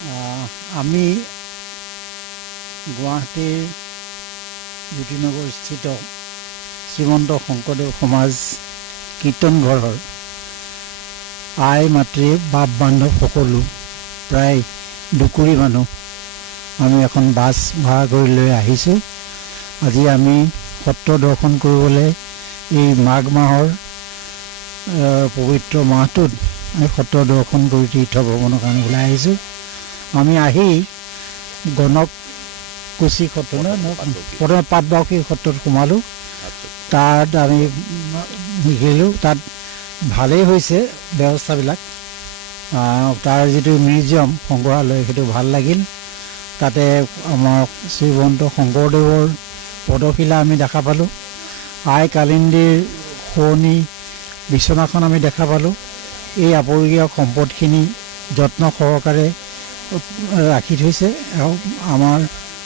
আমি গুৱাহাটীৰ জ্যোতিনগৰ স্থিত শ্ৰীমন্ত শংকৰদেৱ সমাজ কীৰ্তন ঘৰৰ আই মাতৃ বাপ বান্ধৱ সকলো প্ৰায় দুকুৰি মানুহ আমি এখন বাছ ভাড়া কৰি লৈ আহিছোঁ। আজি আমি সত্ৰ দৰ্শন কৰিবলৈ এই মাঘ মাহৰ পবিত্ৰ মাহটোত আমি সত্ৰ দৰ্শন কৰি তীৰ্থ ভ্ৰমণৰ কাৰণে ওলাই আহিছোঁ। আমি আহি গণকুচি সত্ৰ প্ৰথমে পাটবাউসী সত্ৰত সোমালোঁ। তাত আমি শিকিলোঁ, তাত ভালেই হৈছে ব্যৱস্থাবিলাক। তাৰ যিটো মিউজিয়াম সংগ্ৰহালয় সেইটো ভাল লাগিল। তাতে আমাৰ শ্ৰীমন্ত শংকৰদেৱৰ পদশিলা আমি দেখা পালোঁ। আই কালিন্দীৰ শুৱনি বিচনাখন আমি দেখা পালোঁ। এই আপুৰুগীয়া সম্পদখিনি যত্ন সহকাৰে ৰাখি থৈছে আৰু আমাৰ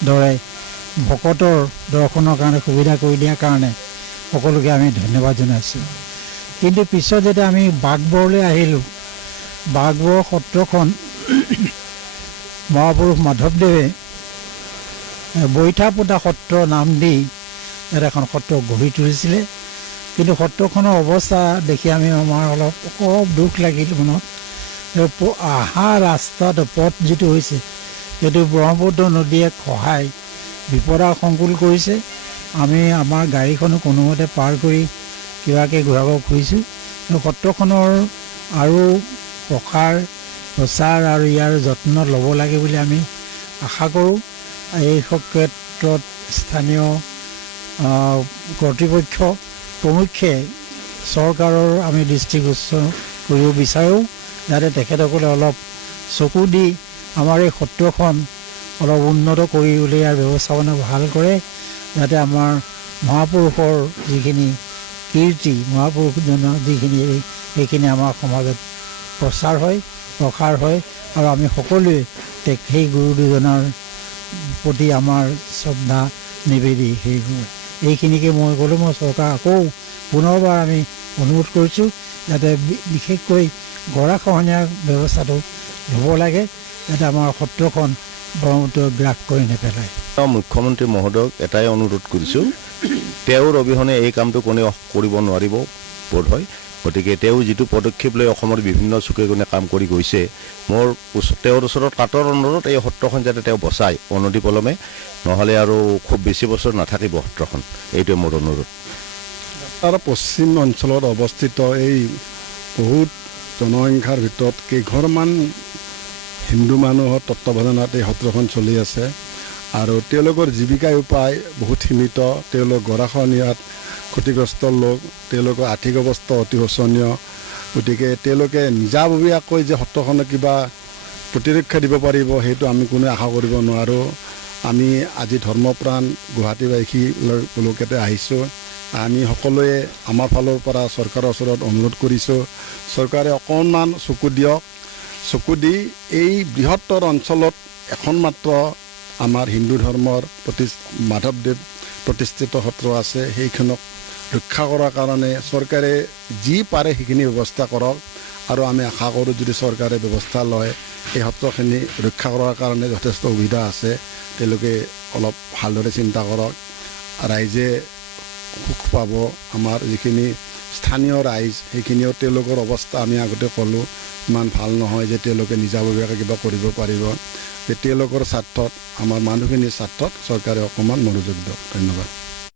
দৰে ভকতৰ দৰ্শনৰ কাৰণে সুবিধা কৰি দিয়াৰ কাৰণে সকলোকে আমি ধন্যবাদ জনাইছোঁ। কিন্তু পিছত যেতিয়া আমি বাঘবৰলৈ আহিলোঁ, বাঘবৰ সত্ৰখন মহাপুৰুষ মাধৱদেৱে বৈঠা পোতা সত্ৰ নাম দি ইয়াত এখন সত্ৰ গঢ়ি তুলিছিলে। কিন্তু সত্ৰখনৰ অৱস্থা দেখি আমাৰ অলপ দুখ লাগিল মনত। অহা ৰাস্তাত পথ যিটো হৈছে সেইটো ব্ৰহ্মপুত্ৰ নদীয়ে খহাই বিপদাশংকুল কৰিছে। আমি আমাৰ গাড়ীখনো কোনোমতে পাৰ কৰি কিবাকৈ ঘূৰাব খুজিছোঁ। সত্ৰখনৰ আৰু প্ৰচাৰ আৰু ইয়াৰ যত্ন ল'ব লাগে বুলি আমি আশা কৰোঁ। এই ক্ষেত্ৰত স্থানীয় কৰ্তৃপক্ষ প্ৰমুখ্যে চৰকাৰৰ আমি দৃষ্টিগোচৰ কৰিব বিচাৰোঁ, যাতে তেখেতসকলে অলপ চকু দি আমাৰ এই সত্ৰখন অলপ উন্নত কৰি উলিয়াৰ ব্যৱস্থাপনা ভাল কৰে, যাতে আমাৰ মহাপুৰুষৰ যিখিনি কীৰ্তি, মহাপুৰুষজনৰ যিখিনি সেইখিনি আমাৰ সমাজত প্ৰচাৰ হয়, প্ৰসাৰ হয় আৰু আমি সকলোৱে সেই গুৰু দুজনৰ প্ৰতি আমাৰ শ্ৰদ্ধা নিবেদি এইখিনিকে মই ক'লোঁ। মই চৰকাৰ আকৌ পুনৰবাৰ আমি অনুৰোধ কৰিছোঁ যাতে বিশেষকৈ গৰাখহনীয়া ব্যৱস্থাটো ল'ব লাগে, যাতে আমাৰ সত্ৰখন ব্ৰহ্মপুত্ৰই গ্ৰাস কৰি নেপেলায়। মুখ্যমন্ত্ৰী মহোদয়ক এটাই অনুৰোধ কৰিছোঁ, তেওঁৰ অবিহনে এই কামটো কোনেও কৰিব নোৱাৰিব বোধ হয়। গতিকে তেওঁ যিটো পদক্ষেপ লৈ অসমৰ বিভিন্ন চুকে কোণে কাম কৰি গৈছে, মোৰ তেওঁৰ ওচৰত কাটৰ অনুৰোধ এই সত্ৰখন যাতে তেওঁ বচায় অনতিপলমে, নহ'লে আৰু খুব বেছি বছৰ নাথাকিব সত্ৰখন। এইটোৱে মোৰ অনুৰোধ। তাৰ পশ্চিম অঞ্চলত অৱস্থিত এই বহুত জনসংখ্যাৰ ভিতৰত কেইঘৰমান হিন্দু মানুহৰ তত্ত্বাৱধানত এই সত্ৰখন চলি আছে আৰু তেওঁলোকৰ জীৱিকা উপায় বহুত সীমিত। তেওঁলোক গৰাখহনীয়াত ক্ষতিগ্ৰস্ত লোক, তেওঁলোকৰ আৰ্থিক অৱস্থা অতি শোচনীয়। গতিকে তেওঁলোকে নিজাববীয়াকৈ যে সত্ৰখনক কিবা প্ৰতিৰক্ষা দিব পাৰিব সেইটো আমি কোনেও আশা কৰিব নোৱাৰোঁ। আমি আজি ধৰ্মপ্ৰাণ গুৱাহাটীবাসী লোকেতে আহিছোঁ। আমি সকলোৱে আমাৰ ফালৰ পৰা চৰকাৰৰ ওচৰত অনুৰোধ কৰিছোঁ, চৰকাৰে অকণমান চকু দিয়ক। চকু দি এই বৃহত্তৰ অঞ্চলত এখন মাত্ৰ আমাৰ হিন্দু ধৰ্মৰ মাধৱদেৱ প্ৰতিষ্ঠিত সত্ৰ আছে, সেইখনক ৰক্ষা কৰাৰ কাৰণে চৰকাৰে যি পাৰে সেইখিনি ব্যৱস্থা কৰক। আৰু আমি আশা কৰোঁ যদি চৰকাৰে ব্যৱস্থা লয়, এই সত্ৰখিনি ৰক্ষা কৰাৰ কাৰণে যথেষ্ট সুবিধা আছে। তেওঁলোকে অলপ ভালদৰে চিন্তা কৰক, ৰাইজে সুখ পাব। আমাৰ যিখিনি স্থানীয় ৰাইজ সেইখিনিও তেওঁলোকৰ অৱস্থা আমি আগতে ক'লোঁ ইমান ভাল নহয় যে তেওঁলোকে নিজাববীয়াকৈ কিবা কৰিব পাৰিব। যে তেওঁলোকৰ স্বাৰ্থত, আমাৰ মানুহখিনিৰ স্বাৰ্থত চৰকাৰে অকণমান মনোযোগ দিয়ক। ধন্যবাদ।